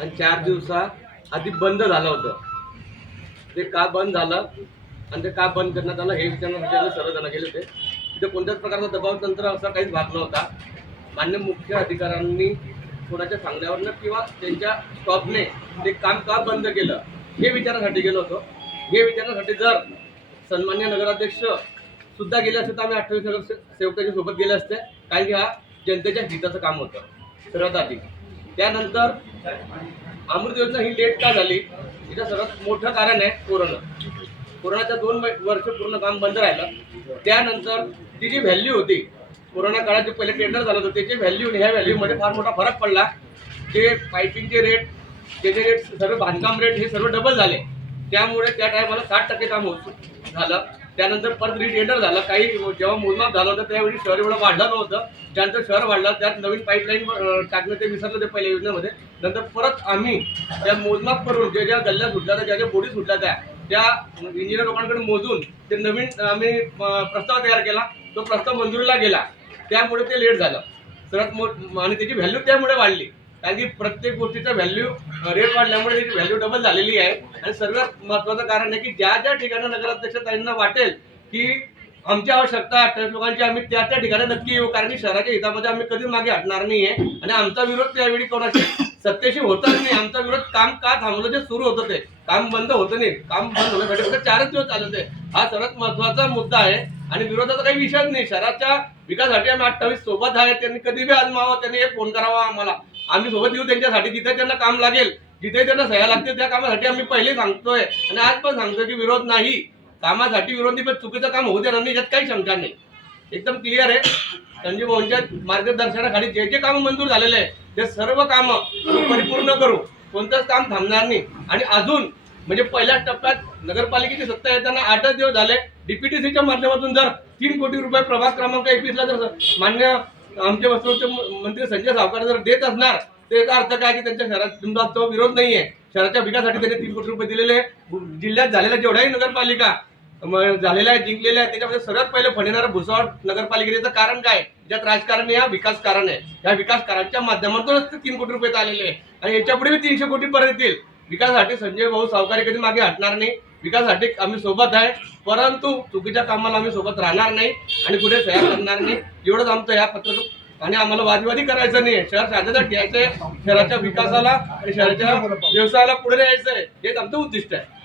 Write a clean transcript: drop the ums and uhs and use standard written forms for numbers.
आणि 4 दिवसा आधी बंद झालं होतं. ते का बंद झालं आणि ते का बंद करण्यात आलं हे विचारण्यासाठी सर्वजण गेले होते. तिथे कोणत्याच प्रकारचा दबाव तंत्र असा काहीच भाग नव्हता. मान्य मुख्य अधिकाऱ्यांनी कोणाच्या सांगण्यावरनं किंवा त्यांच्या स्टॉपने ते काम का बंद केलं हे विचारण्यासाठी गेलो होतो. हे विचारण्यासाठी जर सन्मान्य नगराध्यक्ष सुद्धा गेले असते तर आम्ही 28 नगरसेवकांच्या सोबत गेले असते, कारण की हा जनतेच्या हिताचं काम होतं सर्वात आधी. त्यानंतर अमृत योजना ही लेट का झाली याचं सर्वात मोठं कारण आहे कोरोनाच्या 2 वर्ष पूर्ण काम बंद राहिलं. त्यानंतर ती जी व्हॅल्यू होती कोरोना काळात जे पहिले टेंडर झालं होतं त्याची व्हॅल्यू आणि ह्या व्हॅल्यूमध्ये फार मोठा फरक पडला. ते पायपिंगचे रेट, त्याचे रेट, सर्व बांधकाम रेट हे सर्व डबल झाले. त्यामुळे त्या टायमाला 60% काम झालं. त्यानंतर परत रिटेंडर झालं. काही जेव्हा मोजमाप झालं होतं त्यावेळी शहर एवढं वाढलं नव्हतं. त्यानंतर शहर वाढलं, त्यात नवीन पाईपलाईन टाकणं ते विसरलं ते पहिल्या योजनेमध्ये. नंतर परत आम्ही त्या मोजमाप करून ज्या गल्ल्या सुटल्या त्या ज्या बोडी सुटल्या त्या इंजिनियर लोकांकडे मोजून ते नवीन आम्ही प्रस्ताव तयार केला. तो प्रस्ताव मंजुरीला गेला. त्यामुळे ते लेट झालं सर्वात आणि त्याची व्हॅल्यू त्यामुळे वाढली, कारण की प्रत्येक गोष्टीचा व्हॅल्यू रेट वाढल्यामुळे त्याची व्हॅल्यू डबल झालेली आहे. आणि सर्वात महत्त्वाचं कारण आहे की ज्या ज्या ठिकाणी नगराध्यक्ष त्यांना वाटेल की आमची आवश्यकता 28 लोकांची, आम्ही त्या ठिकाणी नक्की येऊ, कारण की शहराच्या हितामध्ये आम्ही कधीच मागे हटणार नाहीये. आणि आमचा विरोध त्यावेळी कोणाशी सत्तेशी होताच नाही. आमचा विरोध काम का थांबलं जे सुरू होतं ते काम बंद होतं नाही. काम बंद होण्यासाठी फक्त 4च दिवस चालत आहे. हा सर्वात महत्त्वाचा मुद्दा आहे आणि विरोधाचा काही विषयच नाही. शहराच्या विकासासाठी आम्ही 28 सोबत आहे. त्यांनी कधी बी आजमावं, त्यांनी एक फोन करावा आम्हाला, आम्ही सोबत येऊ त्यांच्यासाठी. जिथे त्यांना काम लागेल, जिथे त्यांना सह्या लागतील त्या कामासाठी आम्ही पहिले सांगतोय आणि आज पण सांगतोय की विरोध नाही. कामासाठी विरोध नाही, पण चुकीचं काम होऊ देणार नाही यात काही शंका नाही. एकदम क्लिअर आहे. संजीव भाऊंच्या मार्गदर्शनाखाली जे जे कामं मंजूर झालेले आहे ते सर्व कामं परिपूर्ण करू. कोणतंच काम थांबणार नाही. आणि अजून म्हणजे पहिल्या टप्प्यात नगरपालिकेची सत्ता येताना 8च दिवस झाले. डीपीटीसीच्या माध्यमातून जर 3 कोटी रुपये प्रभाग क्रमांक 21 ला जर मान्य आमचे वस्त्रोद्योग मंत्री संजय सावकार जर देत असणार तर याचा अर्थ काय की त्यांच्या शहरात तो विरोध नाहीये. शहराच्या विकासासाठी त्यांनी 3 कोटी रुपये दिलेले. जिल्ह्यात झालेल्या जेवढ्याही नगरपालिका झालेल्या आहेत, जिंकलेल्या आहेत, त्याच्यामध्ये सर्वात पहिले फणीनारा भुसावळ नगरपालिकेचं कारण काय, ज्यात राजकारण नाही, हा विकास कारण आहे. या विकास कारांच्या माध्यमातूनच 3 कोटी रुपये आलेले आहे आणि याच्यापुढे 300 कोटी परत येतील. विकासासाठी संजय भाऊ सावकारी कधी मागे हटणार नाही. विकासासाठी आम्ही सोबत आहे, परंतु चुकीच्या कामाला आम्ही सोबत राहणार नाही आणि कुठे सह्या करणार नाही. एवढंच आमचं या पत्रक आणि आम्हाला वादविवादी करायचं नाही. शहर शांतता ठेवायचंय, शहराच्या विकासाला आणि शहराच्या व्यवसायाला पुढे न्यायचंय, हेच आमचं उद्दिष्ट आहे.